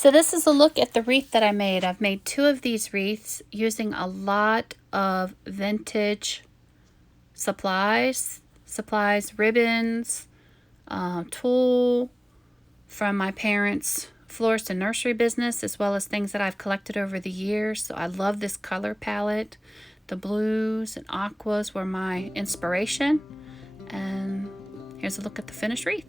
So this is a look at the wreath that I made. I've made 2 of these wreaths using a lot of vintage supplies, ribbons, tulle from my parents' florist and nursery business, as well as things that I've collected over the years. So I love this color palette. The blues and aquas were my inspiration. And here's a look at the finished wreath.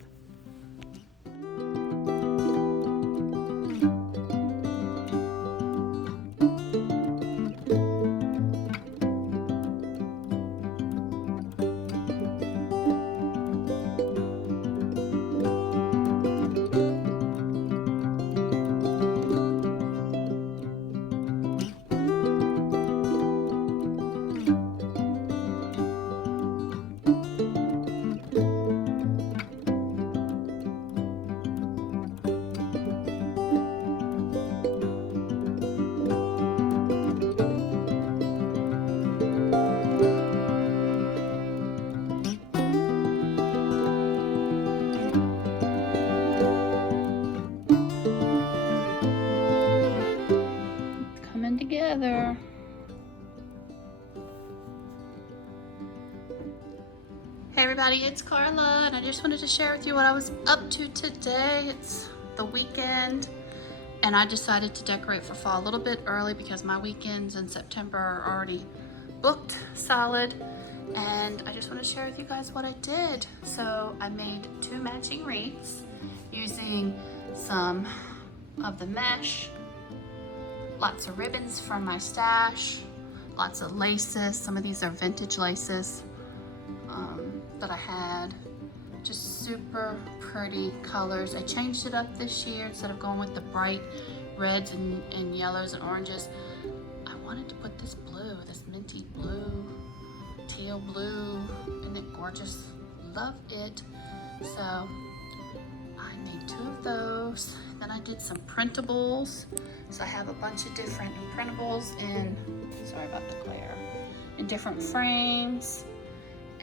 Coming together. Hey everybody, it's Carla, and I just wanted to share with you what I was up to today. It's the weekend, and I decided to decorate for fall a little bit early because my weekends in September are already booked solid, and I just want to share with you guys what I did. So I made 2 matching wreaths using some of the mesh, lots of ribbons from my stash, lots of laces. Some of these are vintage laces that I had. Just super pretty colors. I changed it up this year. Instead of going with the bright reds and yellows and oranges, I wanted to put this blue, this minty blue, teal blue. Isn't it gorgeous? Love it. So I made 2 of those. Then I did some printables. So I have a bunch of different printables in, sorry about the glare, in different frames.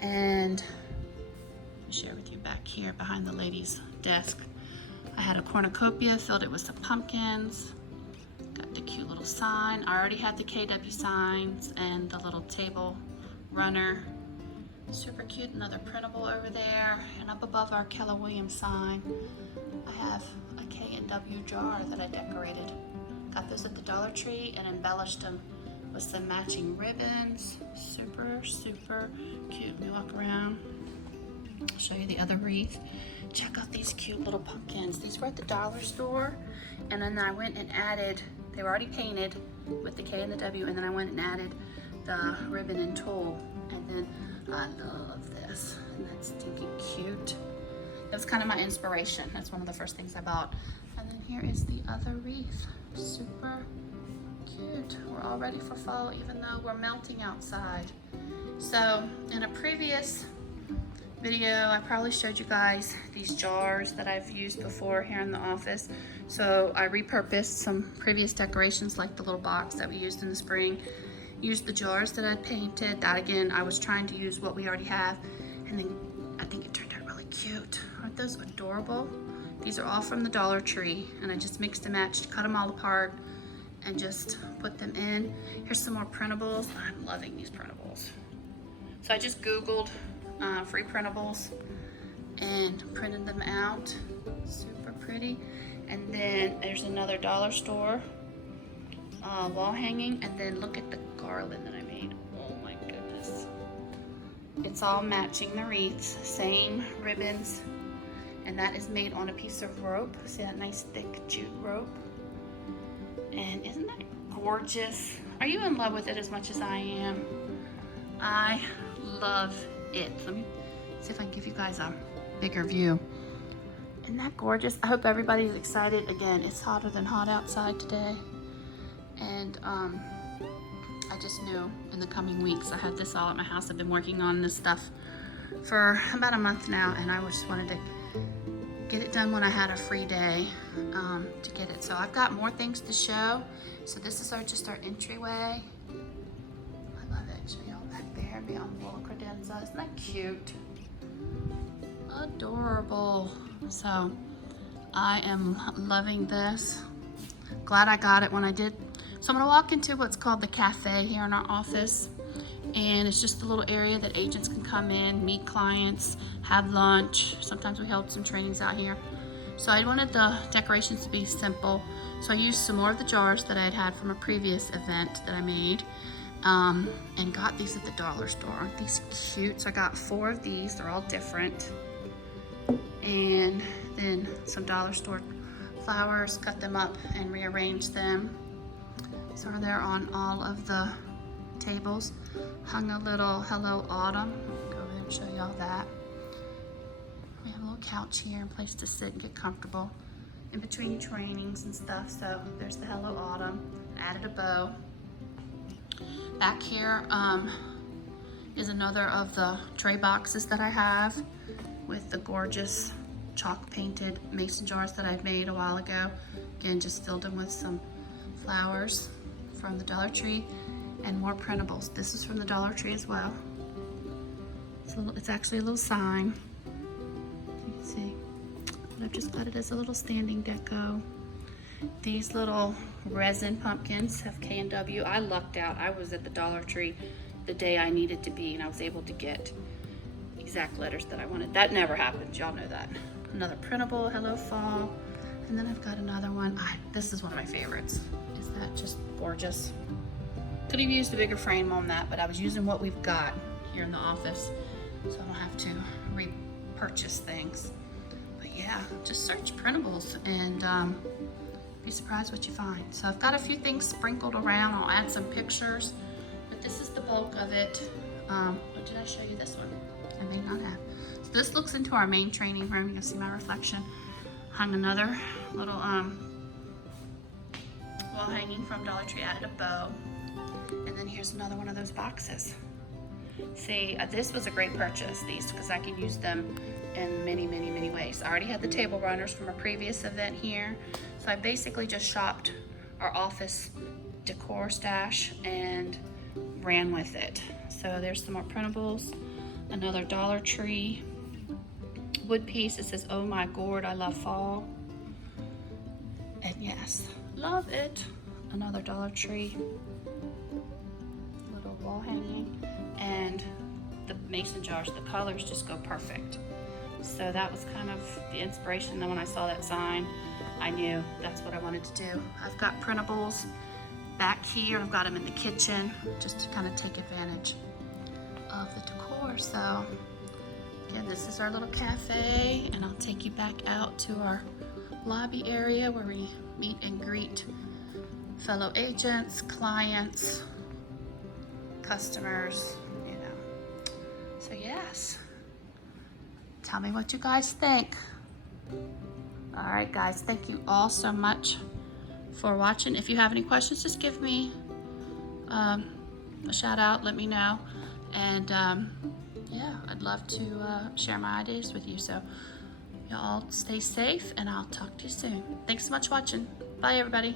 And I'll share with you back here behind the lady's desk. I had a cornucopia, filled it with some pumpkins. Got the cute little sign. I already had the KW signs and the little table runner. Super cute, another printable over there. And up above our Keller Williams sign, I have a K&W jar that I decorated. Got those at the Dollar Tree and embellished them with some matching ribbons. Super, super cute. Let me walk around. I'll show you the other wreath. Check out these cute little pumpkins. These were at the dollar store, and then I went and added, they were already painted with the K and the W, and then I went and added the ribbon and tulle. And then I love this, and that's stinking cute. That was kind of my inspiration. That's one of the first things I bought. And then here is the other wreath. Super cute. We're all ready for fall, even though we're melting outside. So in a previous video, I probably showed you guys these jars that I've used before here in the office. So I repurposed some previous decorations, like the little box that we used in the spring. Used the jars that I painted. That again, I was trying to use what we already have, and then I think it turned out really cute. Aren't those adorable? These are all from the Dollar Tree, and I just mixed and matched, cut them all apart, and just put them in. Here's some more printables. I'm loving these printables. So I just Googled free printables and printed them out. Super pretty. And then there's another dollar store wall hanging, and then look at the garland that I made. Oh my goodness. It's all matching the wreaths, same ribbons, and that is made on a piece of rope. See that nice thick jute rope? And isn't that gorgeous? Are you in love with it as much as I am? I love it. Let me see if I can give you guys a bigger view. Isn't that gorgeous? I hope everybody's excited. Again, it's hotter than hot outside today. And I just knew in the coming weeks, I had this all at my house. I've been working on this stuff for about a month now, and I just wanted to get it done when I had a free day to get it. So I've got more things to show. So this is just our entryway. I love it. Show y'all back there beyond the little credenza. Isn't that cute? Adorable. So I am loving this. Glad I got it when I did. So I'm gonna walk into what's called the cafe here in our office. And it's just a little area that agents can come in, meet clients, have lunch. Sometimes we held some trainings out here. So I wanted the decorations to be simple. So I used some more of the jars that I had had from a previous event that I made, and got these at the dollar store. Aren't these cute? So I got 4 of these. They're all different. And then some dollar store flowers, cut them up and rearranged them. So they're on all of the tables. Hung a little Hello Autumn. Go ahead and show y'all that. We have a little couch here, a place to sit and get comfortable in between trainings and stuff. So there's the Hello Autumn. Added a bow. Back here is another of the tray boxes that I have with the gorgeous chalk painted mason jars that I've made a while ago. Again, just filled them with some flowers from the Dollar Tree and more printables. This is from the Dollar Tree as well. It's actually a little sign. You can see. But I've just got it as a little standing deco. These little resin pumpkins have K&W. I lucked out. I was at the Dollar Tree the day I needed to be, and I was able to get exact letters that I wanted. That never happens. Y'all know that. Another printable, Hello Fall. And then I've got another one. This is one of my favorites. Is that just gorgeous? Could have used a bigger frame on that, but I was using what we've got here in the office, so I don't have to repurchase things. But yeah, just search printables and be surprised what you find. So I've got a few things sprinkled around. I'll add some pictures, but this is the bulk of it. Or did I show you this one? I may not have. So this looks into our main training room. You can see my reflection. Hung another little wall hanging from Dollar Tree, added a bow. And then here's another one of those boxes. See, this was a great purchase, these, because I can use them in many, many, many ways. I already had the table runners from a previous event here. So I basically just shopped our office decor stash and ran with it. So there's some more printables, another Dollar Tree wood piece. It says, "Oh my gourd, I love fall." And yes, love it. Another Dollar Tree little wall hanging, and the mason jars, the colors just go perfect. So that was kind of the inspiration. Then when I saw that sign, I knew that's what I wanted to do. I've got printables back here. I've got them in the kitchen just to kind of take advantage of the decor. So again, this is our little cafe, and I'll take you back out to our lobby area where we meet and greet fellow agents, clients, customers, you know. So yes, tell me what you guys think. All right, guys, thank you all so much for watching. If you have any questions, just give me a shout out, let me know. And yeah, I'd love to share my ideas with you. So y'all stay safe, and I'll talk to you soon. Thanks so much for watching. Bye, everybody.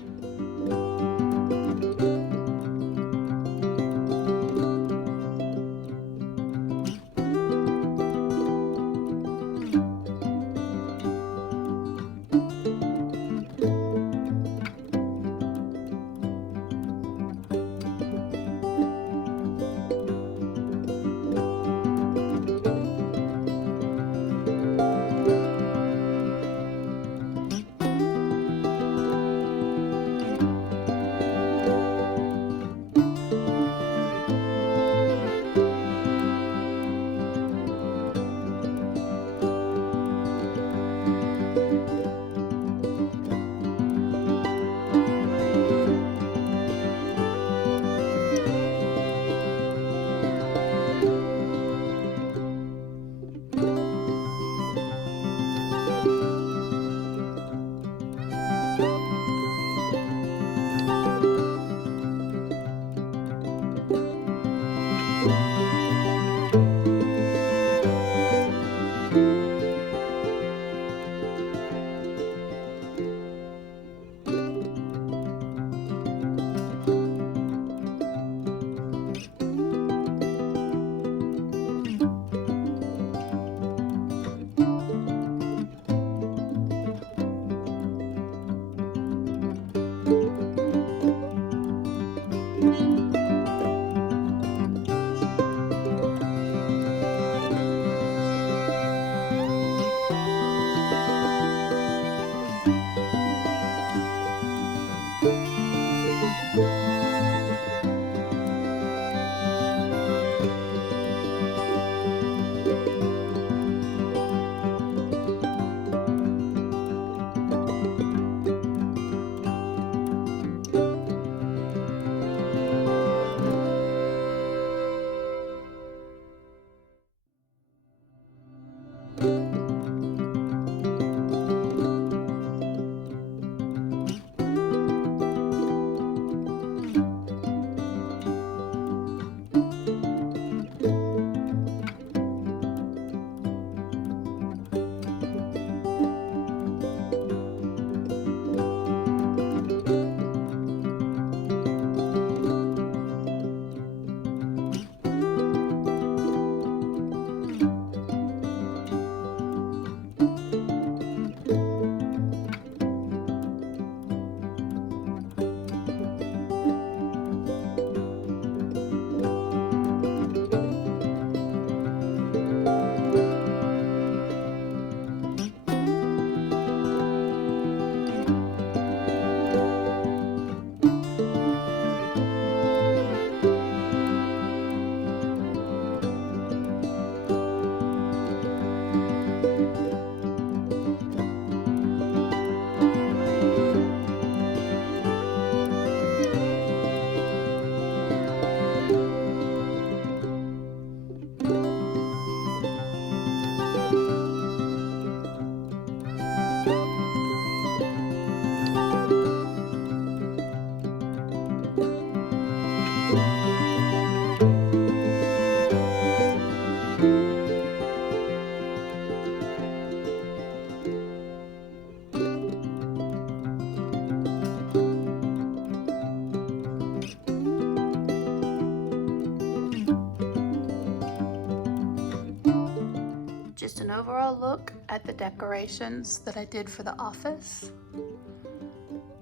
Just an overall look at the decorations that I did for the office. I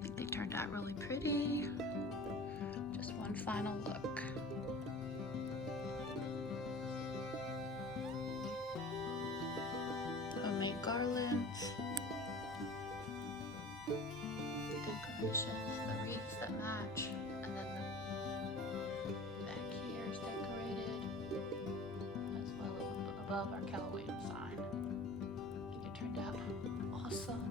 think they turned out really pretty. Just one final look. Homemade garlands, decorations, the wreaths that match, and then the back here is decorated, as well as above our Keller Williams sign. I think it turned out awesome.